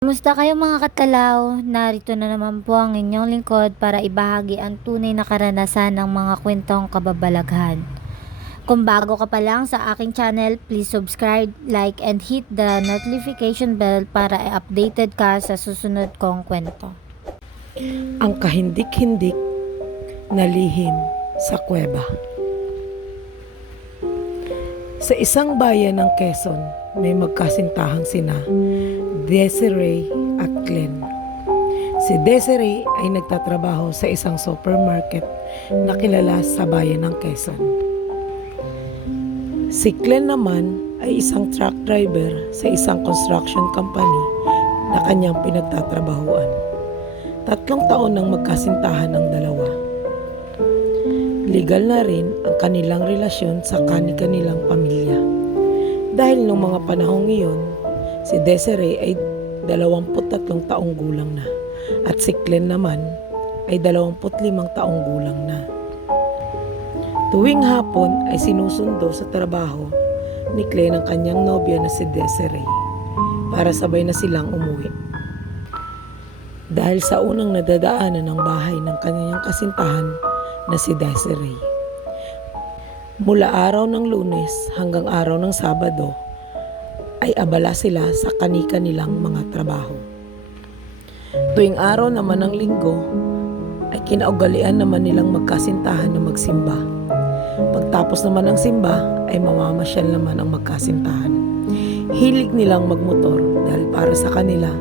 Kumusta kayo mga katalaw? Narito na naman po ang inyong lingkod para ibahagi ang tunay na karanasan ng mga kwentong kababalaghan. Kung bago ka pa lang sa aking channel, please subscribe, like, and hit the notification bell para updated ka sa susunod kong kwento. Ang kahindik-hindik na lihim sa kuweba. Sa isang bayan ng Quezon, may magkasintahang sina Desiree at Glenn. Si Desiree ay nagtatrabaho sa isang supermarket na kilala sa bayan ng Quezon. Si Glenn naman ay isang truck driver sa isang construction company na kanyang pinagtatrabahuan. 3 taon nang magkasintahan ng dalawa. Legal na rin ang kanilang relasyon sa kanilang pamilya. Dahil nung mga panahong iyon, si Desiree ay 23 taong gulang na at si Glenn naman ay 25 taong gulang na. Tuwing hapon ay sinusundo sa trabaho ni Glenn ang kanyang nobya na si Desiree para sabay na silang umuwi. Dahil sa unang nadadaanan ng bahay ng kanyang kasintahan na si Desiree. Mula araw ng Lunes hanggang araw ng Sabado ay abala sila sa kani-kanilang mga trabaho. Tuwing araw naman ng Linggo ay kinaugalian naman nilang magkasintahan na magsimba. Pagtapos naman ng simba ay mamamasyal naman ang magkasintahan. Hilig nilang magmotor dahil para sa kanila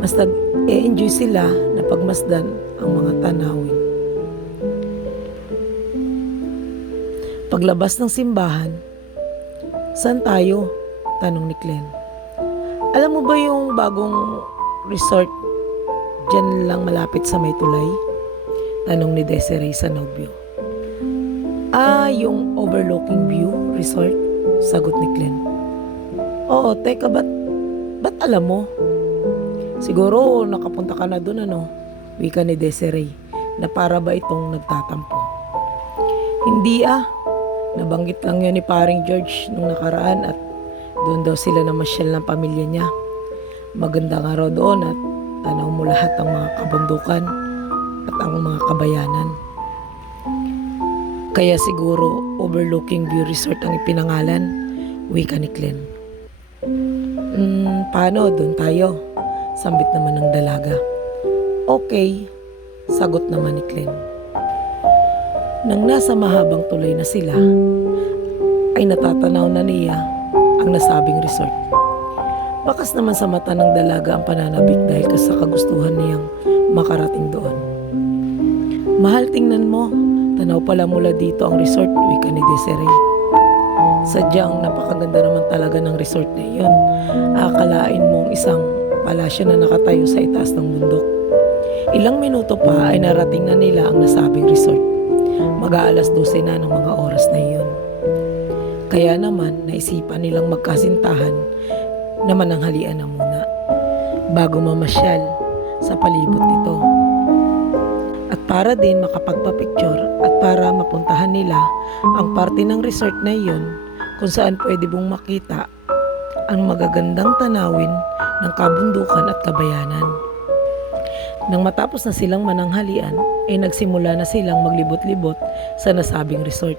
mas nag-e-enjoy sila na pagmasdan ang mga tanawin. Paglabas ng simbahan, "Saan tayo?" tanong ni Glenn. "Alam mo ba yung bagong resort dyan lang malapit sa may tulay?" tanong ni Desiree sa nobyo. Yung overlooking view resort," sagot ni Glenn. "Oo, teka, ba't alam mo? Siguro nakapunta ka na dun, ano?" wika ni Desiree na para ba itong nagtatampo. "Hindi nabanggit lang yun ni paring George nung nakaraan at doon daw sila namasyal ng pamilya niya. Maganda nga raw doon at tanaw mo lahat ang mga kabundukan at ang mga kabayanan. Kaya siguro overlooking view resort ang ipinangalan," wika ni Glenn. Paano? Doon tayo?" sambit naman ng dalaga. "Okay," sagot naman ni Glenn. Nang nasa mahabang tulay na sila, ay natatanaw na niya ang nasabing resort. Bakas naman sa mata ng dalaga ang pananabik dahil sa kagustuhan niyang makarating doon. "Mahal, tingnan mo, tanaw pala mula dito ang resort," wika ni Desiree. Sadyang napakaganda naman talaga ng resort na iyon. Akalain mong isang palasyo na nakatayo sa itaas ng bundok. Ilang minuto pa ay narating na nila ang nasabing resort. Mag-aalas 12 na ng mga oras na iyon. Kaya naman naisipan nilang magkasintahan na mananghalian na muna bago mamasyal sa palibot nito. At para din makapagpa-picture at para mapuntahan nila ang parte ng resort na iyon kung saan pwede mong makita ang magagandang tanawin ng kabundukan at kabayanan. Nang matapos na silang mananghalian, ay nagsimula na silang maglibot-libot sa nasabing resort.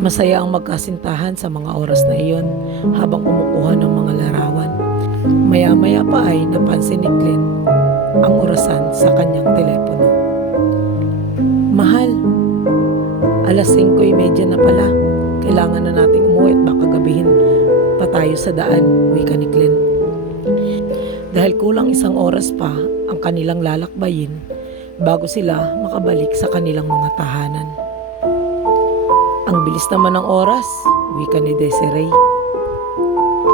Masaya ang magkasintahan sa mga oras na iyon habang kumukuha ng mga larawan. Maya-maya pa ay napansin ni Glenn ang orasan sa kanyang telepono. "Mahal, alas 5:30 na pala. Kailangan na nating umuwi at baka gabihin pa tayo sa daan," wika ni Glenn. Dahil kulang 1 oras pa ang kanilang lalakbayin bago sila makabalik sa kanilang mga tahanan. "Ang bilis naman ng oras," wika ni Desiree.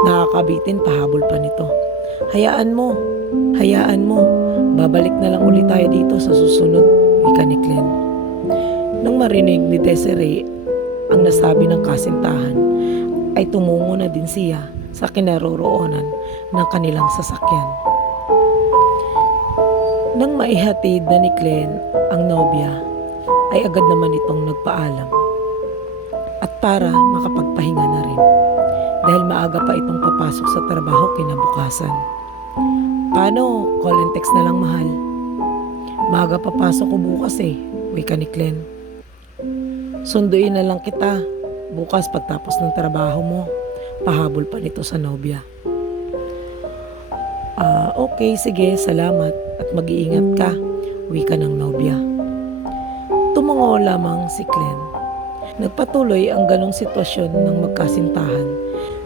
Nakakabitin pahabol pa nito. Hayaan mo. Babalik na lang ulit tayo dito sa susunod," wika ni Glenn. Nang marinig ni Desiree ang nasabi ng kasintahan, ay tumungo na din siya sa kinaroroonan ng kanilang sasakyan. Nang maihatid na ni Glenn ang nobya, ay agad naman itong nagpaalam at para makapagpahinga na rin dahil maaga pa itong papasok sa trabaho kinabukasan. Paano? Call and text na lang, mahal. Maaga papasok ko bukas eh, wika ni Glenn. Sunduin na lang kita bukas pagtapos ng trabaho mo. Pahabol pa nito sa nobya. Okay, sige, salamat at mag-iingat ka, wika ng nobya. Tumango lamang si Glenn. Nagpatuloy ang ganong sitwasyon ng magkasintahan.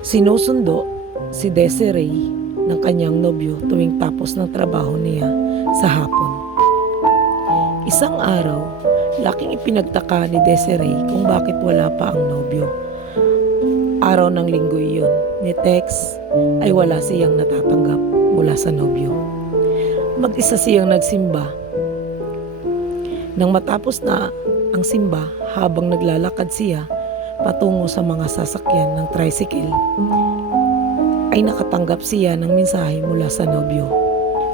Sinusundo si Desiree ng kanyang nobyo tuwing tapos ng trabaho niya sa hapon. Isang araw, laking ipinagtaka ni Desiree kung bakit wala pa ang nobyo. Araw ng linggo iyon, ni text ay wala siyang natatanggap mula sa nobyo. Mag-isa siyang nagsimba. Nang matapos na ang simba, habang naglalakad siya patungo sa mga sasakyan ng tricycle, ay nakatanggap siya ng mensahe mula sa nobyo.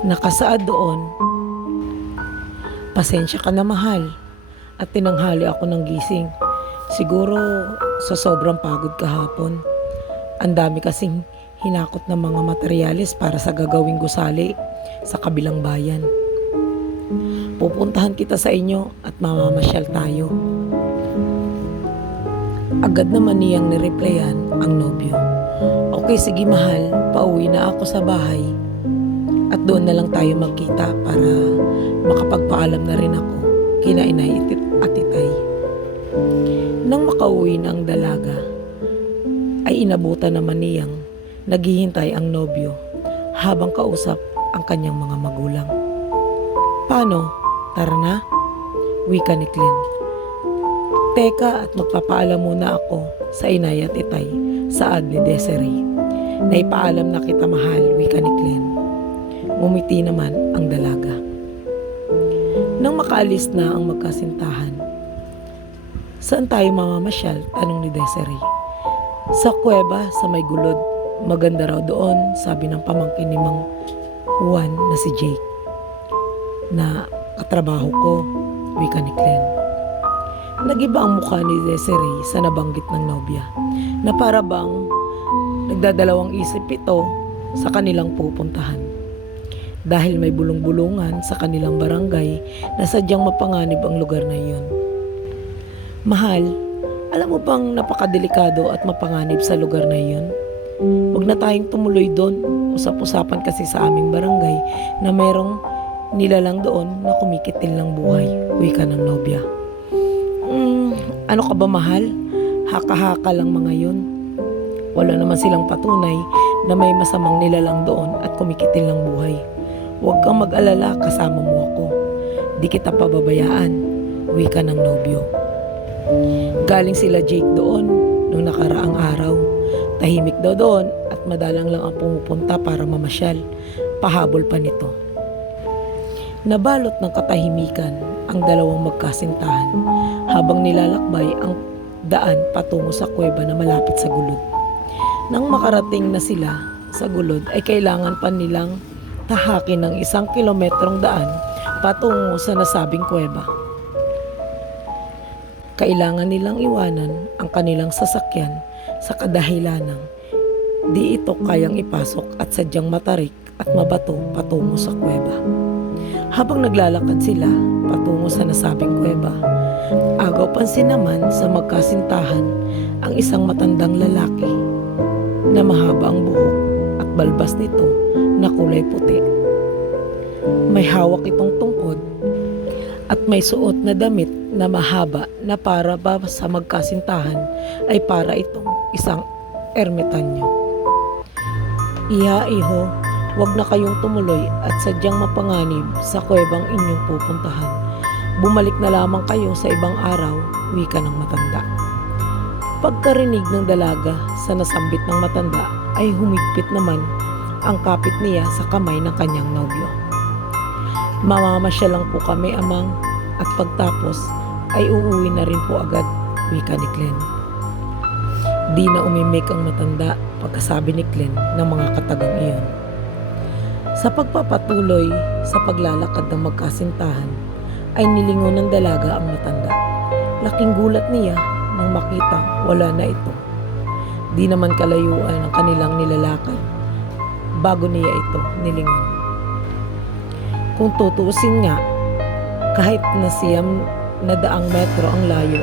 Nakasaad doon, "Pasensya ka na, mahal, at tinanghali ako ng gising. Siguro sa sobrang pagod kahapon. Ang dami kasing hinakot ng mga materyales para sa gagawing gusali sa kabilang bayan. Pupuntahan kita sa inyo at mamamasyal tayo." Agad naman niyang nireplyan ang nobyo. "Okay, sige mahal, pauwi na ako sa bahay at doon na lang tayo magkita para makapagpaalam na rin ako kina inay at itay." Nang makauwi na ang dalaga, ay inabutan naman niyang naghihintay ang nobyo habang kausap ang kanyang mga magulang. "Paano? Tara na?" wika ni Glenn. "Teka, at magpapaalam muna ako sa inay at itay," saad ni Desiree. "Naipaalam na kita, mahal," wika ni Glenn. Ngumiti naman ang dalaga. Nang makaalis na ang magkasintahan, "Saan tayo mamamasyal?" tanong ni Desiree. "Sa kuweba sa may gulod. Maganda raw doon," sabi ng pamangkin ni Mang Juan na si Jake, na katrabaho ko, wika ni Glenn. Nagiba ang mukha ni Desiree sa nabanggit ng nobya, na para bang nagdadalawang isip ito sa kanilang pupuntahan. Dahil may bulong-bulungan sa kanilang barangay na sadyang mapanganib ang lugar na iyon. "Mahal, alam mo bang napakadelikado at mapanganib sa lugar na iyon? Huwag na tayong tumuloy doon. Usap-usapan kasi sa aming barangay na mayroong nilalang doon na kumikitil ng buhay," wika ng nobya. Ano ka ba, mahal? Haka-haka lang mga yun. Wala naman silang patunay na may masamang nilalang doon at kumikitil ng buhay. Huwag kang mag-alala, kasama mo ako. Di kita pababayaan," wika ng nobyo. Galing sila Jake doon nung nakaraang araw. Tahimik daw doon at madalang lang ang pumupunta para mamasyal. Pahabol pa nito. Nabalot ng katahimikan ang dalawang magkasintahan habang nilalakbay ang daan patungo sa kuweba na malapit sa gulod. Nang makarating na sila sa gulod ay kailangan pa nilang tahakin ng 1 kilometrong daan patungo sa nasabing kuweba. Kailangan nilang iwanan ang kanilang sasakyan sa kadahilanang di ito kayang ipasok at sadyang matarik at mabato patungo sa kuweba. Habang naglalakad sila patungo sa nasabing kuweba, agaw pansin naman sa magkasintahan ang isang matandang lalaki na mahaba ang buhok at balbas nito na kulay puti. May hawak itong tungkod at may suot na damit na mahaba na para ba sa magkasintahan ay para itong isang ermitanyo. "Iha, iho, huwag na kayong tumuloy at sadyang mapanganib sa kuwebang inyong pupuntahan. Bumalik na lamang kayo sa ibang araw," wika ng matanda. Pagkarinig ng dalaga sa nasambit ng matanda ay humigpit naman ang kapit niya sa kamay ng kanyang nobyo. "Mamamasyal lang po kami, amang, at pagtapos ay uuwi na rin po agad," wika ni Glenn. Di na umimik ang matanda pagkasabi ni Glenn ng mga katagang iyon. Sa pagpapatuloy sa paglalakad ng magkasintahan ay nilingon ng dalaga ang matanda. Laking gulat niya nang makita wala na ito. Di naman kalayuan ang kanilang nilalakad bago niya ito nilingon. Kung tutuusin nga, kahit na siyam na daang metro ang layo,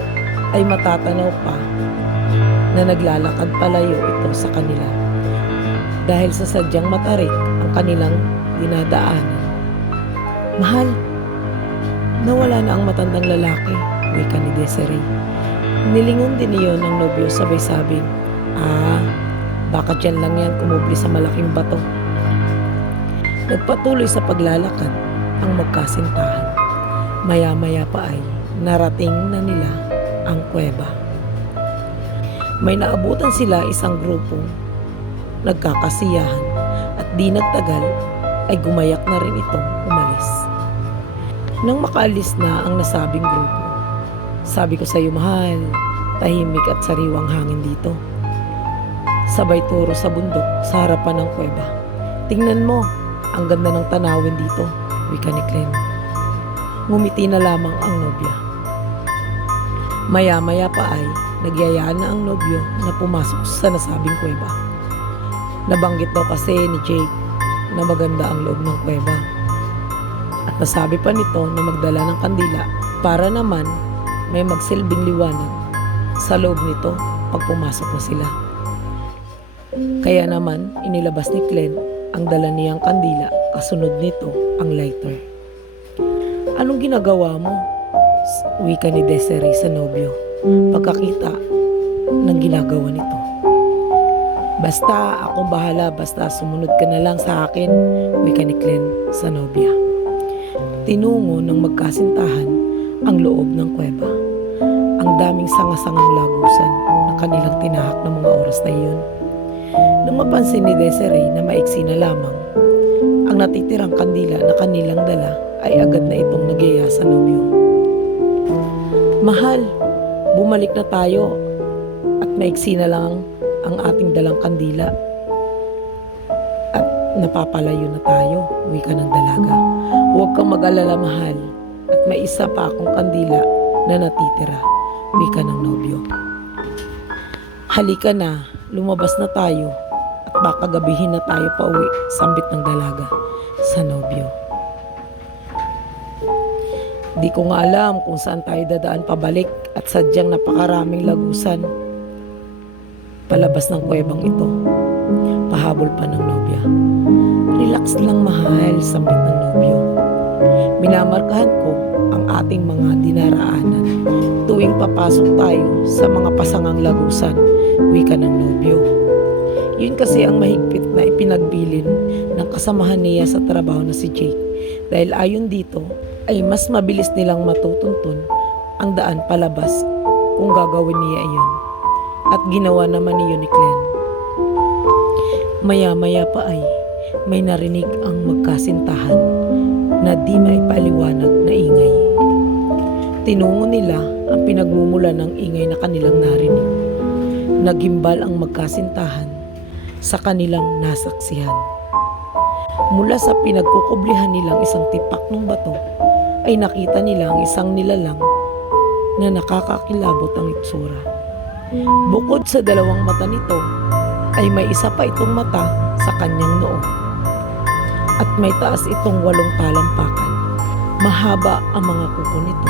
ay matatanaw pa na naglalakad palayo ito sa kanila dahil sa sadyang matarik ang kanilang dinadaanan. Mahal, nawala na ang matandang lalaki, wika ni Desiree. Nilingon din iyon ng nobyo sabay sabing, baka dyan lang yan kumubli sa malaking bato. Nagpatuloy sa paglalakad ang magkasintahan. Maya-maya pa ay narating na nila ang kuweba. May naabutan sila isang grupong nagkakasiyahan at di nagtagal ay gumayak na rin itong umalis. Nang makaalis na ang nasabing grupo, sabi ko sa iyo mahal, tahimik at sariwang hangin dito. Sabay turo sa bundok sa harapan ng kuweba. Tingnan mo, ang ganda ng tanawin dito, wika ni Glenn. Ngumiti na lamang ang nobya. Maya-maya pa ay nagyayaan na ang nobyo na pumasok sa nasabing kuweba. Nabanggit daw kasi ni Jake na maganda ang loob ng kuweba. At nasabi pa nito na magdala ng kandila para naman may magsilbing liwanag sa loob nito pag pumasok na sila. Kaya naman inilabas ni Glenn ang dala niyang kandila, kasunod nito ang lighter. Anong ginagawa mo? Wika ni Desiree sa nobyo pagkakita ng ginagawa nito. Basta akong bahala, basta sumunod ka na lang sa akin, wika ni Glenn sa nobya. Tinungo ng magkasintahan ang loob ng kuweba. Ang daming sanga-sangang lagusan na kanilang tinahak ng mga oras na iyon. Nang mapansin ni Desiree na maiksi na lamang ang natitirang kandila na kanilang dala, ay agad na itong nagyaya sa nobyo. Mahal, bumalik na tayo at maiksi na lang ang ating dalang kandila at napapalayo na tayo, wika ng dalaga. Huwag kang mag-alala mahal at may isa pa akong kandila na natitira, wika ng nobyo. Halika na, lumabas na tayo at baka gabihin na tayo pauwi, sambit ng dalaga sa nobyo. Di ko nga alam kung saan tayo dadaan pabalik at sadyang napakaraming lagusan palabas ng kuwebang ito. Pahabol pa ng nobya. Relax lang mahal, sambit ng nobyo. Minamarkahan ko ang ating mga dinaraanan tuwing papasok tayo sa mga pasangang lagusan, wika ng nobyo. Yun kasi ang mahigpit na ipinagbilin ng kasamahan niya sa trabaho na si Jake dahil ayon dito ay mas mabilis nilang matutuntun ang daan palabas kung gagawin niya iyon. At ginawa naman niyo ni Glenn. Maya-maya pa ay may narinig ang magkasintahan na di maipaliwanag na ingay. Tinungo nila ang pinagmumula ng ingay na kanilang narinig. Nagimbal ang magkasintahan sa kanilang nasaksihan. Mula sa pinagkukublihan nilang isang tipak ng bato, ay nakita nila ang isang nilalang na nakakakilabot ang itsura. Bukod sa dalawang mata nito, ay may isa pa itong mata sa kanyang noo. At may taas itong 8 talampakan. Mahaba ang mga kuko nito.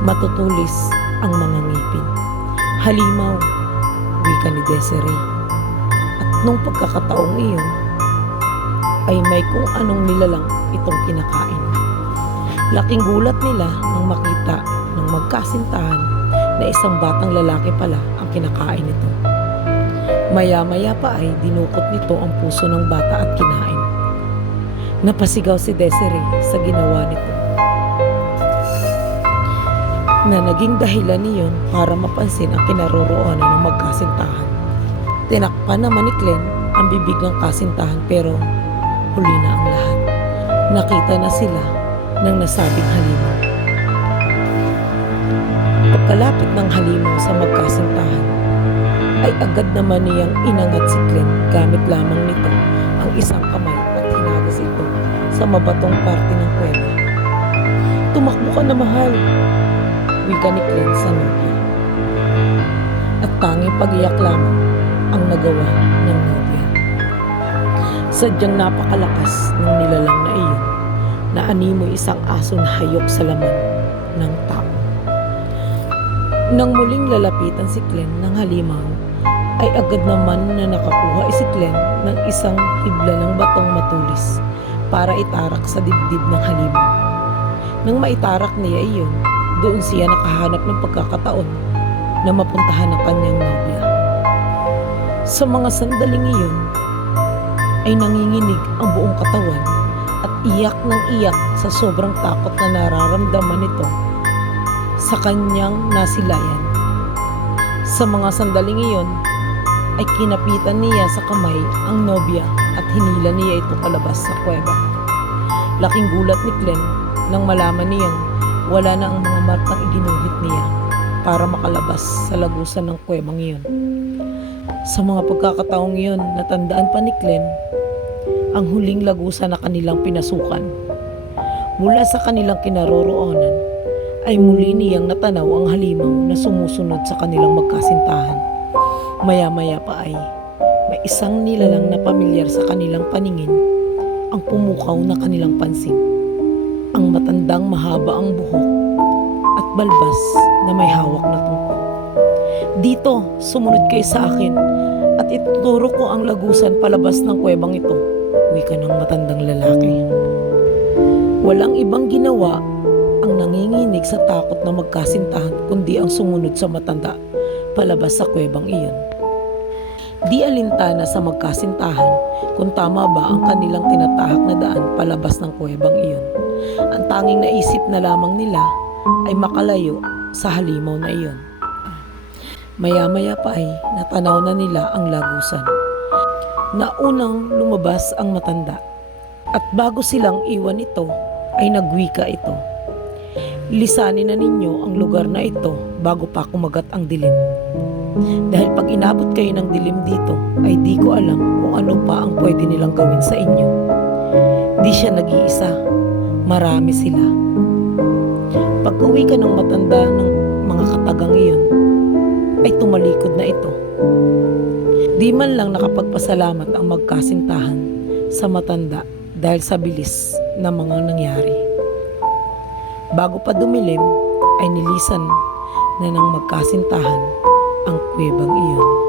Matutulis ang mga ngipin. Halimaw, wika ni Desiree. At nung pagkakataong iyon, ay may kung anong nilalang itong kinakain. Laking gulat nila nang makita ng magkasintahan na isang batang lalaki pala ang kinakain nito. Maya-maya pa ay dinukot nito ang puso ng bata at kinain. Napasigaw si Desiree sa ginawa nito, na naging dahilan niyon para mapansin ang kinaroroonan ng magkasintahan. Tinakpan naman ni Glenn ang bibig ng kasintahan pero huli na ang lahat. Nakita na sila ng nasabing halimaw. Pagkalapit ng halimaw sa magkasintahan, ay agad naman niyang inangat si Glenn gamit lamang nito ang isang kamay at hinagas ito sa mabatong parte ng kuweba. Tumakbo ka na mahal, wika ni Glenn sa nobya. At tanging pag-iyak lamang ang nagawa ng nobya. Sadyang napakalakas ng nilalang na iyon na na animoy isang aso na hayok sa laman ng tao. Nang muling lalapitan si Glenn ng halimaw, ay agad naman na nakakuha si Glenn ng isang hibla ng batong matulis para itarak sa dibdib ng halimaw. Nang maitarak niya iyon, doon siya nakahanap ng pagkakataon na mapuntahan ang kanyang nobya. Sa mga sandaling iyon, ay nanginginig ang buong katawan at iyak ng iyak sa sobrang takot na nararamdaman nito sa kanyang nasilayan. Sa mga sandaling iyon, ay kinapitan niya sa kamay ang nobya at hinila niya ito palabas sa kuweba. Laking gulat ni Glenn nang malaman niyang wala na ang mga markang iginuhit niya para makalabas sa lagusan ng kuwebang iyon. Sa mga pagkakataong iyon, natandaan pa ni Glenn ang huling lagusan na kanilang pinasukan. Mula sa kanilang kinaroroonan, ay muli niyang natanaw ang halimaw na sumusunod sa kanilang magkasintahan. Maya-maya pa ay may isang nilalang na pamilyar sa kanilang paningin ang pumukaw na kanilang pansin. Ang matandang mahaba ang buhok at balbas na may hawak na tungkod. Dito, sumunod kayo sa akin at ituturo ko ang lagusan palabas ng kuwebang ito, wika ng matandang lalaki. Walang ibang ginawa ang nanginginig sa takot na magkasintahan kundi ang sumunod sa matanda palabas sa kuwebang iyon. Di alintana sa magkasintahan kung tama ba ang kanilang tinatahak na daan palabas ng kuwebang iyon. Ang tanging naisip na lamang nila ay makalayo sa halimaw na iyon. Maya-maya pa ay natanaw na nila ang lagusan. Naunang lumabas ang matanda at bago silang iwan ito ay nagwika ito. Lisanin na ninyo ang lugar na ito bago pa kumagat ang dilim. Dahil pag inabot kayo ng dilim dito, ay di ko alam kung ano pa ang pwede nilang gawin sa inyo. Di siya nag-iisa, marami sila. Pag-uwi ka ng matanda ng mga katagang iyon, ay tumalikod na ito. Di man lang nakapagpasalamat ang magkasintahan sa matanda dahil sa bilis na mga nangyari. Bago pa dumilim, ay nilisan na ng magkasintahan ang kuwebang iyon.